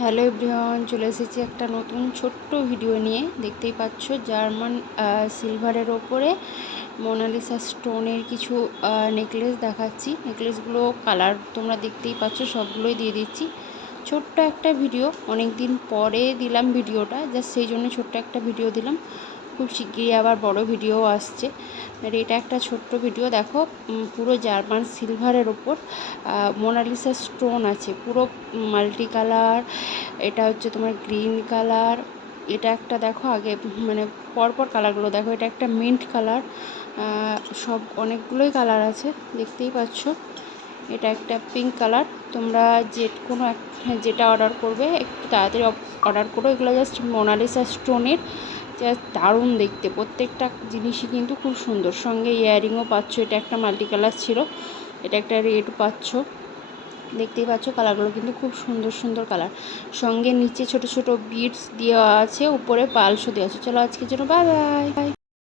Hello everyone, চলে এসেছি একটা নতুন ছোট্ট ভিডিও নিয়ে। দেখতেই পাচ্ছ জার্মান সিলভারের ওপরে মোনালিসা স্টোনের কিছু নেকলেস দেখাচ্ছি। নেকলেসগুলো কালার তোমরা দেখতেই পাচ্ছ, সবগুলোই দিয়ে দিচ্ছি। ছোট্ট একটা ভিডিও, অনেক দিন পরে দিলাম ভিডিওটা, জাস্ট সেই জন্য ছোট্ট একটা ভিডিও দিলাম। খুব শিগগিরই আবার বড় ভিডিও আসছে। আর এটা একটা ছোট্ট ভিডিও। দেখো, পুরো জার্মান সিলভারের ওপর মোনালিসা স্টোন আছে, পুরো মাল্টি কালার। এটা হচ্ছে তোমার গ্রিন কালার। এটা একটা দেখো, আগে মানে পরপর কালারগুলো দেখো। এটা একটা মিন্ট কালার। সব অনেকগুলোই কালার আছে, দেখতেই পাচ্ছ। এটা একটা পিঙ্ক কালার। তোমরা যেটা অর্ডার করবে একটু তাড়াতাড়ি অর্ডার করো। এগুলো জাস্ট মোনালিসা স্টোনের, জাস্ট দারুণ দেখতে। প্রত্যেকটা জিনিসই কিন্তু খুব সুন্দর। সঙ্গে ইয়াররিংও পাচ্ছ। এটা একটা মাল্টি কালার ছিল, এটা একটা রেড পাচ্ছ। দেখতেই পাচ্ছ কালারগুলো কিন্তু খুব সুন্দর সুন্দর কালার। সঙ্গে নিচে ছোট ছোট বিটস দেওয়া আছে, উপরে পালসও দেওয়া আছে। চলো আজকের জন্য বাই বাই।